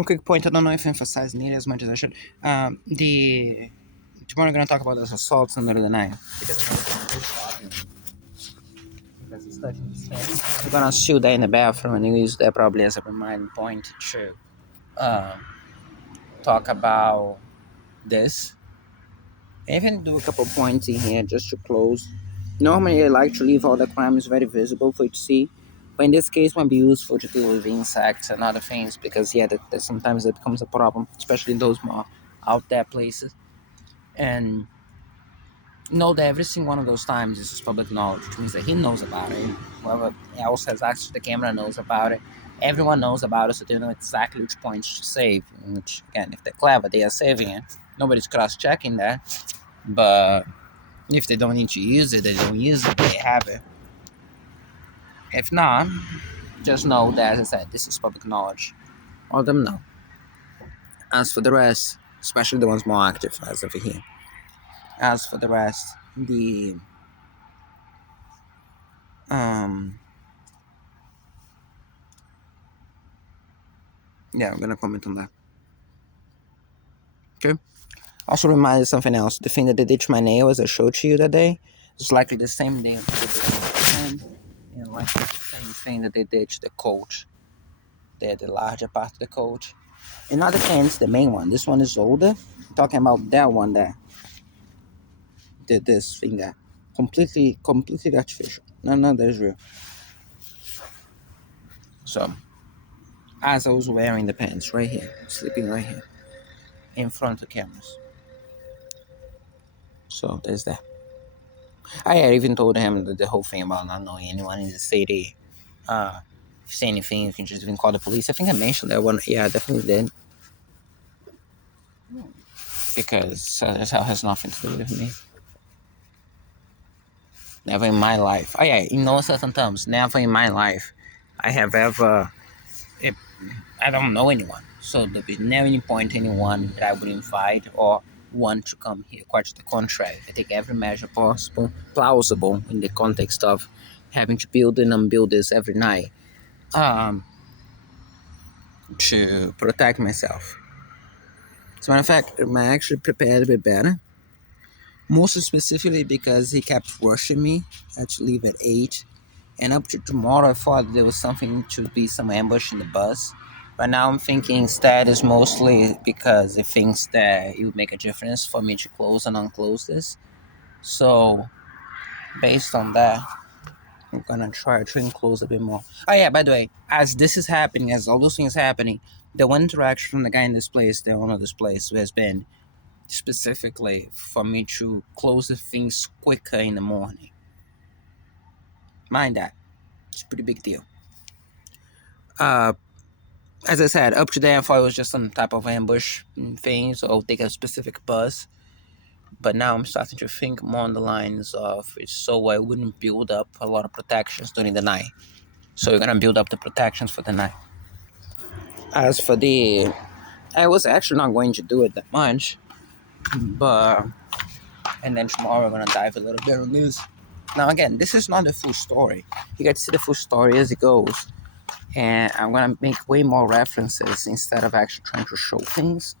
A quick point, I don't know if emphasizing it as much as I should. Tomorrow we're gonna talk about those assaults under the night because it's touching the skin. We're gonna shoot that in the bathroom and use that probably as a reminder point to um, talk about this. Even do a couple points in here just to close. Normally, I like to leave all the crimes very visible for you to see, but in this case, it might be useful to deal with insects and other things because, yeah, that sometimes it becomes a problem, especially in those more out there places. And know that every single one of those times this is public knowledge, which means that he knows about it. Whoever else has access to the camera knows about it. Everyone knows about it, so they know exactly which points to save. Which, again, if they're clever, they are saving it. Nobody's cross-checking that, but if they don't need to use it, they don't use it, they have it. If not, just know that, as I said, this is public knowledge. All of them know. As for the rest, especially the ones more active, as over here. As for the rest, um, yeah, I'm gonna comment on that. Okay. Also reminded something else. The thing that they did to my nail, as I showed to you that day, it's likely the same thing that they did to my hand, and likely the same thing that they did to the coach. The larger part of the coach. In other hands, the main one. This one is older. I'm talking about that one there. Did this thing there. Completely artificial. None of that is real. So, as I was wearing the pants right here, sleeping right here, in front of cameras. So, there's that. I even told him the whole thing about not knowing anyone in the city. If you say anything, you can just even call the police. I think I mentioned that one. Yeah, I definitely did. Because that has nothing to do with me. Never in my life. Oh yeah, in no certain terms, never in my life I have ever. If, I don't know anyone, so there be never any point anyone that I would invite or want to come here. Quite to the contrary, I take every measure possible, plausible in the context of having to build and unbuild this every night, um, to protect myself. As a matter of fact, I actually prepared a bit better. Most specifically because he kept rushing me. I had to leave at 8. And up to tomorrow, I thought there was something to be some ambush in the bus. But now I'm thinking instead is mostly because it thinks that it would make a difference for me to close and unclose this. So, based on that, I'm gonna try to enclose a bit more. Oh yeah, by the way, as this is happening, as all those things happening, the one interaction from the guy in this place, the owner of this place, who has been specifically for me to close the things quicker in the morning. Mind that. It's a pretty big deal. Uh, as I said, up to then I thought it was just some type of ambush thing, so I'll take a specific bus. But now I'm starting to think more on the lines of it's so I wouldn't build up a lot of protections during the night. So we're gonna build up the protections for the night. As for I was actually not going to do it that much, but and then tomorrow we're gonna dive a little bit on this. Now again, this is not the full story. You get to see the full story as it goes. And I'm gonna make way more references instead of actually trying to show things.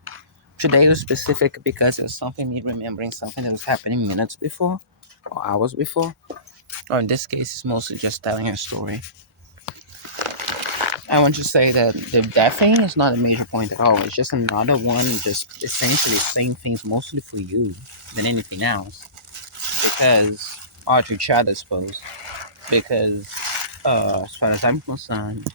Today was specific because it was something me remembering something that was happening minutes before or hours before. Or in this case, it's mostly just telling a story. I want to say that the death thing is not a major point at all. It's just another one, just essentially saying things mostly for you than anything else. Because, or to each other, I suppose. Because, as far as I'm concerned,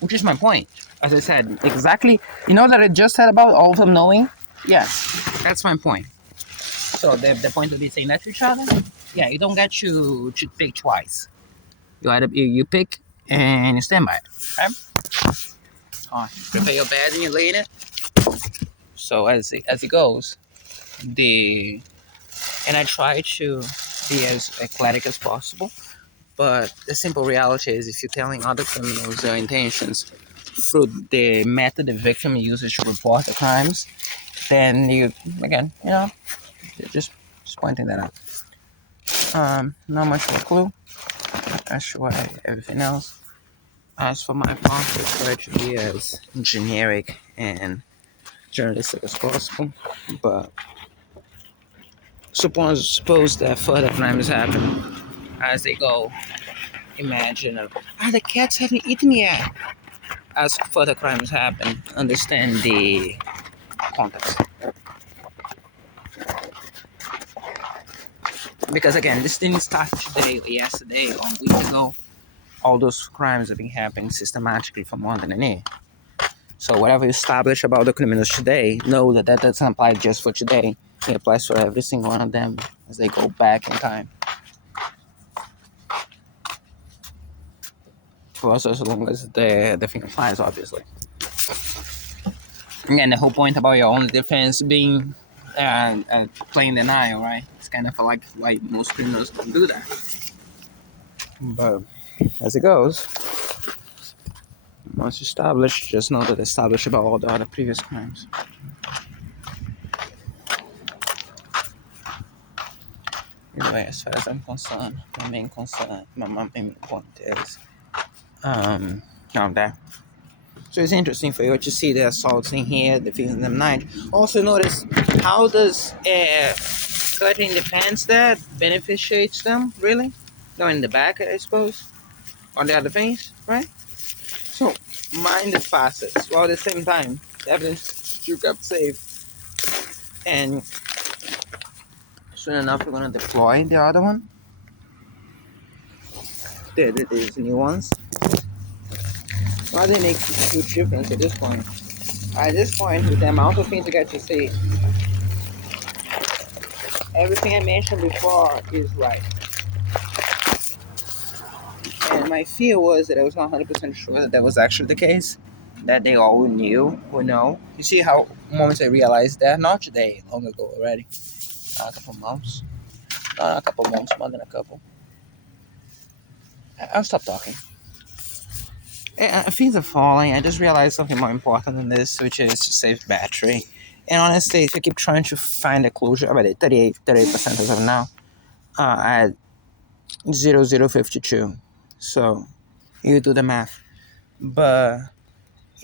which is my point. As I said, exactly, that I just said about all of them knowing? Yes, that's my point. So the point of me saying that to each other? Yeah, you don't get to pick twice. You pick and you stand by it. Okay? Prepare your bed and you lay in it. So as it goes, and I try to be as eclectic as possible. But the simple reality is, if you're telling other criminals their intentions through the method the victim uses to report the crimes, then just pointing that out. Not much of a clue as to everything else. As for my part, I try to be as generic and journalistic as possible. But suppose that further crimes happen as they go. Imagine, the cats haven't eaten yet. As further crimes happen, understand the context. Because again, this didn't start today or yesterday or a week ago. All those crimes have been happening systematically for more than a year. So whatever you establish about the criminals today, know that that doesn't apply just for today. It applies for every single one of them as they go back in time. For us, as long as the thing applies, obviously. Again, the whole point about your own defense being playing denial, right? It's kind of like why most criminals don't do that. But as it goes, once established, just know that established about all the other previous crimes. Anyway, as far as I'm concerned, my main point is that. So it's interesting for you to see the assaults in here, the things in the night. Also notice how does cutting the pants that beneficiates them, really? No, in the back, I suppose, on the other things, right? So mind the facets, while at the same time, the evidence you kept safe. And soon enough, we're gonna deploy the other one. These new ones. Well, they make a huge difference at this point. At this point, with the amount of things you get to see, everything I mentioned before is right. And my fear was that I was not 100% sure that was actually the case. That they all knew or know. You see how moments I realized that? Not today, long ago already. A couple months. Not a couple months, more than a couple. I'll stop talking. Things are falling. I just realized something more important than this, which is to save battery. And honestly, if you keep trying to find a closure, already 38% as of now, at 0052. So you do the math. But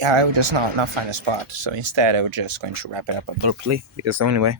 yeah, I would just not find a spot. So instead, I was just going to wrap it up abruptly because the only way.